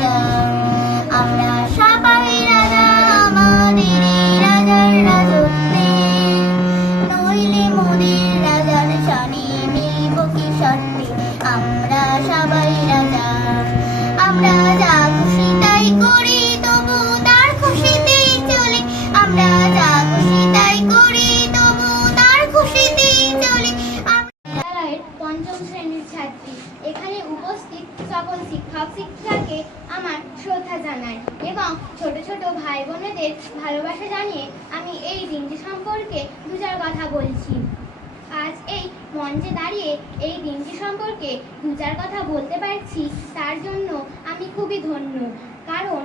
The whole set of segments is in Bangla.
রাজা, আমরা সবাই রাজা আমাদের রাজার রাজত্বে, নইলে মোদের রাজার শানে মিলব কি সত্যি। আমরা সবাই রাজা, আমরা যা খুশি তাই করি তবু তার খুশিতেই চলি। আমরা যা খুশি তাই করি তবু তার খুশিতেই চলি। বিদ্যালয়ের পঞ্চম শ্রেণীর ছাত্রী, এখানে উপস্থিত সকল শিক্ষক শিক্ষিকাকে আমার শ্রদ্ধা জানাই এবং ছোট ছোট ভাই বোনেদের ভালোবাসা জানিয়ে আমি এই দিনটি সম্পর্কে দু চার কথা বলছি। আজ এই মঞ্চে দাঁড়িয়ে এই দিনটি সম্পর্কে দু চার কথা বলতে পারছি, তার জন্য আমি খুবই ধন্য। কারণ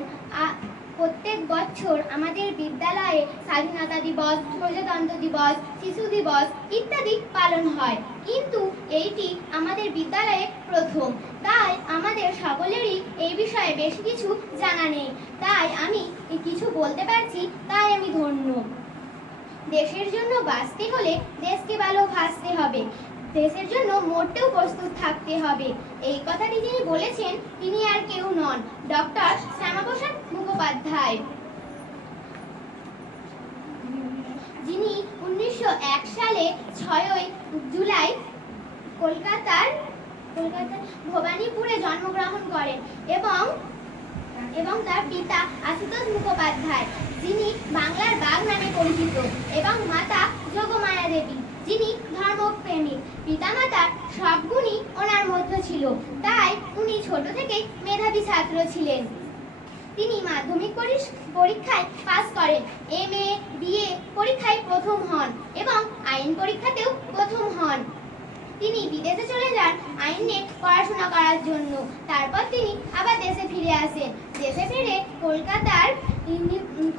প্রত্যেক বছর আমাদের বিদ্যালয়ে স্বাধীনতা দিবস, প্রজাতন্ত্র দিবস, শিশু দিবস ইত্যাদি পালন হয়, কিন্তু এইটি আমাদের বিদ্যালয়ে প্রথম। তাই আমাদের সকলেরই এই বিষয়ে বেশ কিছু জানা নেই, তাই আমি কিছু বলতে পারছি, তাই আমি ধন্য। দেশের জন্য বাঁচতে হলে দেশকে ভালোবাসতে হবে, দেশের জন্য মরতেও প্রস্তুত থাকতে হবে। এই কথাটি যিনি বলেছেন তিনি আর কেউ নন, ডক্টর শ্যামাপ্রসাদ মুখোপাধ্যায়, যিনি 1901 সালে 6 জুলাই কলকাতার ভবানীপুরে জন্মগ্রহণ করেন এবং তার পিতা আশুতোষ মুখোপাধ্যায়, যিনি বাংলার বাঘ নামে পরিচিত, এবং মাতা যোগমায়া দেবী, যিনি ধর্মপ্রেমিক। পিতামাতার সব গুণই ওনার মধ্যে ছিল, তাই উনি ছোট থেকেই মেধাবী ছাত্র ছিলেন। তিনি মাধ্যমিক পরীক্ষায় পাস করেন, MA BA পরীক্ষায় প্রথম হন এবং আইন পরীক্ষাতেও প্রথম হন। তিনি বিদেশে চলে যান আইন নিয়ে পড়াশোনা করার জন্য। তারপর তিনি আবার দেশে ফিরে আসেন। দেশে ফিরে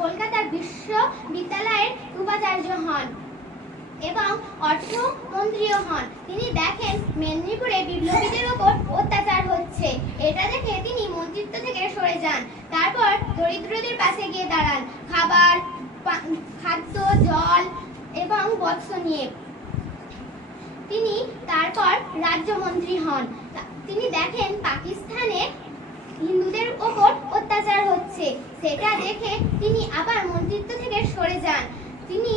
কলকাতার বিশ্ববিদ্যালয়ের উপাচার্য হন এবং অর্থমন্ত্রীও হন। তিনি দেখেন মেদিনীপুরে বিপ্লবীদের ওপর অত্যাচার হচ্ছে, এটা দেখে তিনি মন্ত্রিত্ব থেকে সরে যান। তারপর দরিদ্রদের পাশে গিয়ে দাঁড়ান, খাবার, খাদ্য, জল এবং বস্ত্র নিয়ে। তিনি তারপর রাজ্যমন্ত্রী হন। তিনি দেখেন পাকিস্তানে হিন্দুদের ওপর অত্যাচার হচ্ছে, সেটা দেখে তিনি আবার মন্ত্রিত্ব থেকে সরে যান। তিনি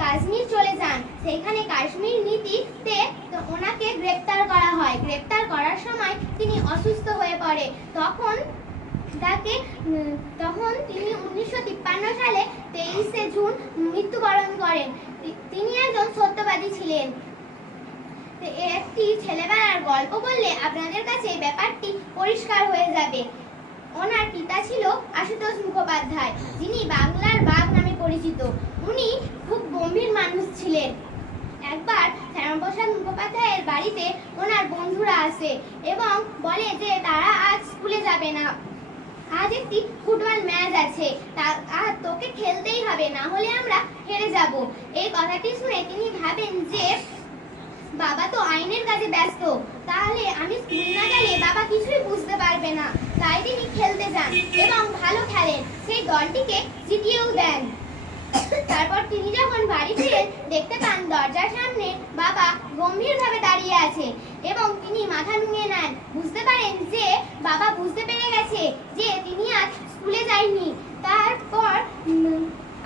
কাশ্মীর চলে যান, সেখানে কাশ্মীর নীতিতে ওনাকে গ্রেপ্তার করা হয়। গ্রেপ্তার করার সময় তিনি অসুস্থ হয়ে পড়ে, তখন তিনি 1953 সালে 23শে জুন মৃত্যুবরণ করেন। তিনি একজন সত্যবাদী ছিলেন। একটি ছেলেবেলার গল্প বললে আপনাদের কাছে ব্যাপারটি পরিষ্কার হয়ে যাবে। ওনার পিতা ছিল আশুতোষ মুখোপাধ্যায়, যিনি বাংলার বাঘ নামে পরিচিত। উনি খুব গম্ভীর মানুষ ছিলেন। একবার শ্যামাপ্রসাদ মুখোপাধ্যায়ের বাড়িতে ওনার বন্ধুরা আসে এবং বলে যে তারা আজ স্কুলে যাবে না, আজ একটি ফুটবল ম্যাচ আছে, আর তোকে খেলতেই হবে, না হলে আমরা হেরে যাব। এই কথাটি শুনে তিনি ভাবেন যে বাবা তো আইনের কাজে ব্যস্ত, তাহলে আমি স্কুল না গেলে বাবা কিছুই বুঝতে পারবে না। তাই তিনি খেলতে যান এবং ভালো খেলেন, সেই দলটিকে জিতিয়েও দেন। তারপর তিনি যখন বাড়ি ফিরেন দেখতে পান দরজার সামনে বাবা গম্ভীরভাবে দাঁড়িয়ে আছে এবং তিনি মাথা নুয়ে নেন। বুঝতে পারেন যে বাবা বুঝতে পেরে গেছে যে তিনি আজ স্কুলে যায়নি। তারপর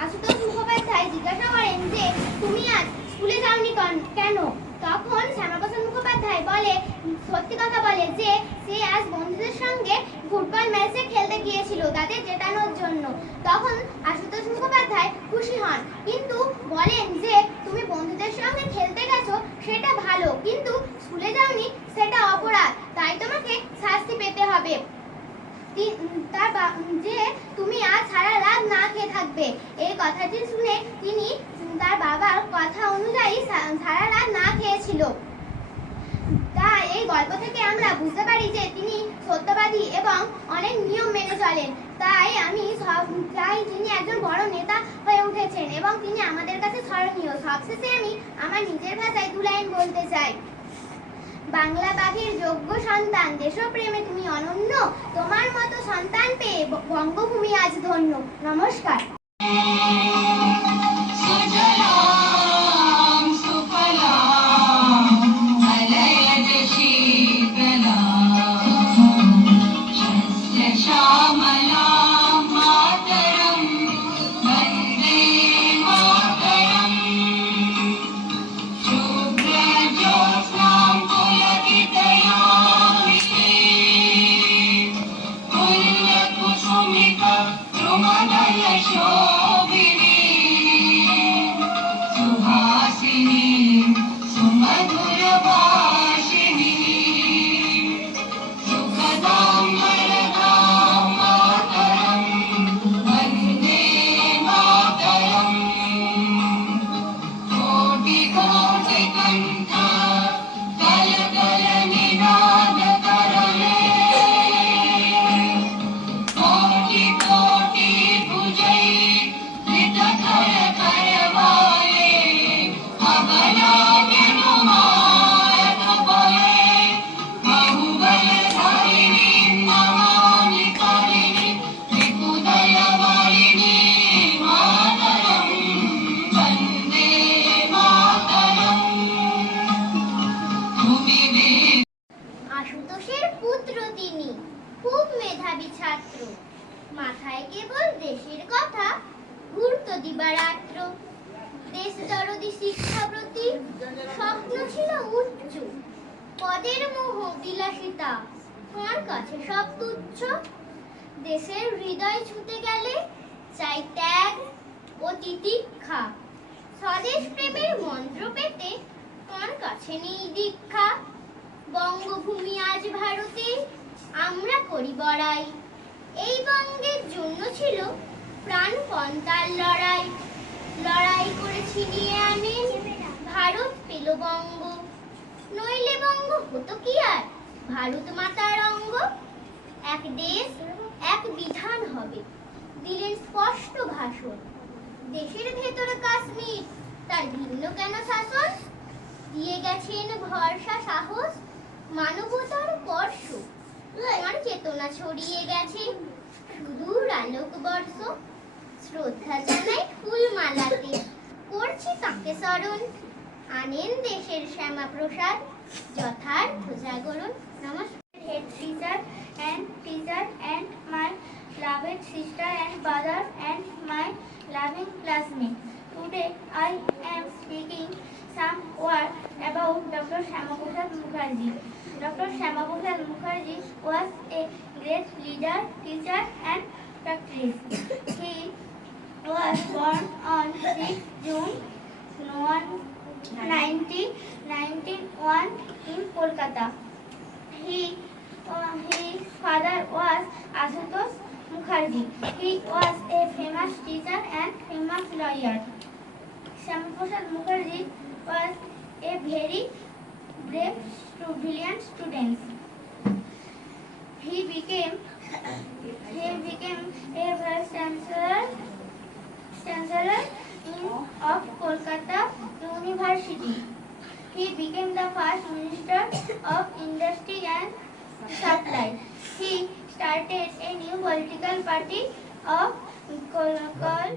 আশুতোষ মুখোপাধ্যায় জিজ্ঞাসা করেন যে তুমি আজ স্কুলে যাওনি কেন? তখন শ্যামাপ্রসাদ মুখোপাধ্যায় সত্যি কথা বলে যে সে আজ বন্ধুদের সঙ্গে ফুটবল ম্যাচে খেলতে গিয়েছিল তাদের জেতানোর জন্য। তখন আশুতোষ মুখোপাধ্যায় খুশি হন, কিন্তু বলেন যে তুমি বন্ধুদের সঙ্গে খেলতে গেছো সেটা ভালো, কিন্তু স্কুলে যাওনি সেটা অপরাধ, তাই তোমাকে শাস্তি পেতে হবে। যে তুমি আজ সারা রাত না খেয়ে থাকবে। এই কথাটি শুনে তিনি তার বাবার কথা অনুযায়ী সারা রাত না খেয়েছিল। তাই এই গল্প থেকে আমরা বুঝতে পারি যে তিনি সত্যবাদী এবং অনেক নিয়ম মেনে চলেন। তাই তিনি একজন বড় নেতা হয়ে উঠেছেন এবং তিনি আমাদের কাছে স্মরণীয়। সবশেষে আমি আমার নিজের ভাষায় 2 লাইন বলতে চাই। বাংলা বাঘের যোগ্য সন্তান, দেশপ্রেমে তুমি অনন্য, তোমার মতো সন্তান পেয়ে বঙ্গভূমি আজ ধন্য। নমস্কার। Shah আমাদের মোহ বিলাসিতা, তোমার কাছে সব তুচ্ছ। দেশের হৃদয় ছুঁতে গেলে চাই ত্যাগ ও তিতিক্ষা। স্বদেশ প্রেমের মন্ত্র পেতে তোমার কাছে নেই দীক্ষা। বঙ্গভূমি আজ ভারতে আমরা করি বড়াই। এই বঙ্গের জন্য ছিল প্রাণপণ তার লড়াই। লড়াই করে ছিনিয়ে আনে ভারত পেল বঙ্গ। নইলে বঙ্গ হতো কি আর ভারত মাতার অঙ্গ। এক দেশ এক বিধান হবে দিলেন স্পষ্ট ভাষণ। দেশের ভেতরে কাশ্মীর তার ভিন্ন কেন শাসন। দিয়ে গেছেন ভরসা সাহস মানবতার স্পর্শ। তোমার চেতনা ছড়িয়ে গেছে সুদূর আলোক বর্ষ। শ্রদ্ধা জানাই ফুল মালাতে করছি তাকে স্মরণ। আনেন দেশের শ্যামা প্রসাদ যথার্থ জাগরণ। নমস্কার head teacher and my loved sister and brother and my loving classmate. Today I am speaking some word about Dr. Shyama Prasad Mukherjee. Dr. Shyama Prasad Mukherjee was a great leader, teacher and activist. He was born on 6 June 1901 in Kolkata. His father was Ashutosh Mukherjee. He was a famous teacher and famous lawyer. Shyama Prasad Mukherjee was a very brave, brilliant student. He became a vice chancellor of Kolkata University. He became the first Minister of Industry and Supply. He started a new political party of called